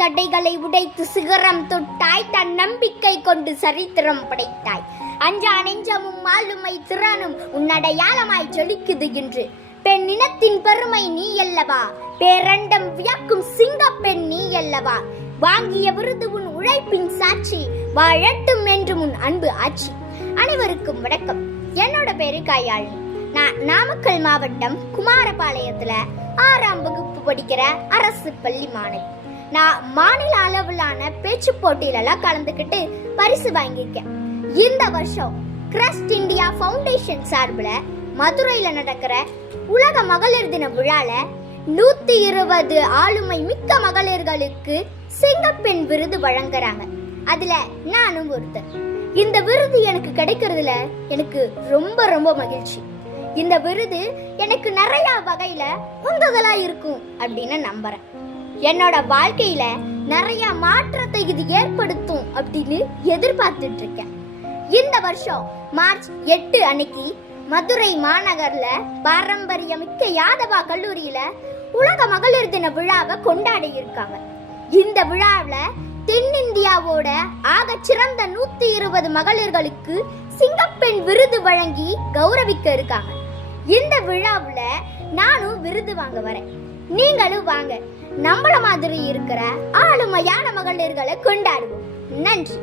தடைகளை உடைத்து சிகரம் தொட்டாய், தன் நம்பிக்கை கொண்டு சரித்திரம் படைத்தாய். அஞ்சா நெஞ்சமும் ஆளுமை திறனும் உன்னடையாளமாய் ஜொலிக்குது என்று. பெண் இனத்தின் பெருமை நீ அல்லவா, பேரண்டம் வியக்கும் சிங்க பெண் நீ அல்லவா. வாங்கிய விருது உன் உழைப்பின் சாட்சி, வாழட்டும் என்று உன் அன்பு ஆட்சி. அனைவருக்கும் வணக்கம். என்னோட பேரு கையாளி. நான் நாமக்கல் மாவட்டம் குமாரபாளையத்துல 6ஆம் வகுப்பு படிக்கிற அரசு பள்ளி மாணவி. நான் மாநில அளவிலான பேச்சு போட்டியிலலாம் கலந்துக்கிட்டு பரிசு வாங்கியிருக்கேன். இந்த வருஷம் கிரஸ்ட் இந்தியா ஃபவுண்டேஷன் சார்பில் மதுரையில் நடக்கிற உலக மகளிர் தின விழால 120 ஆளுமை மிக்க மகளிர்களுக்கு சிங்கப்பெண் விருது வழங்குறாங்க. அதுல நானும் ஒருத்தர். இந்த விருது எனக்கு கிடைக்கிறதுல எனக்கு ரொம்ப ரொம்ப மகிழ்ச்சி. இந்த விருது எனக்கு நிறைய வகையில உந்துதலா இருக்கும் அப்படின்னு நம்புறேன். என்னோட வாழ்க்கையில நிறைய மாற்றத்தை இது ஏற்படுத்தும் அப்படின்னு எதிர்பார்த்துட்டு இருக்கேன். இந்த வருஷம் மார்ச் 8 அன்னைக்கு மதுரை மாநகர்ல பாரம்பரியமிக்க யாதவா கல்லூரியில உலக மகளிர் தின விழாவை கொண்டாடி இருக்காங்க. இந்த விழாவில் தென்னிந்தியாவோட ஆக சிறந்த 120 மகளிர்களுக்கு சிங்கப்பெண் விருது வழங்கி கௌரவிக்க இருக்காங்க. இந்த விழாவில் நானும் விருது வாங்க வரேன். நீங்களும் வாங்க, நம்மள மாதிரி இருக்கிற ஆளுமையான மகளிர்களை கொண்டாடுவோம். நன்றி.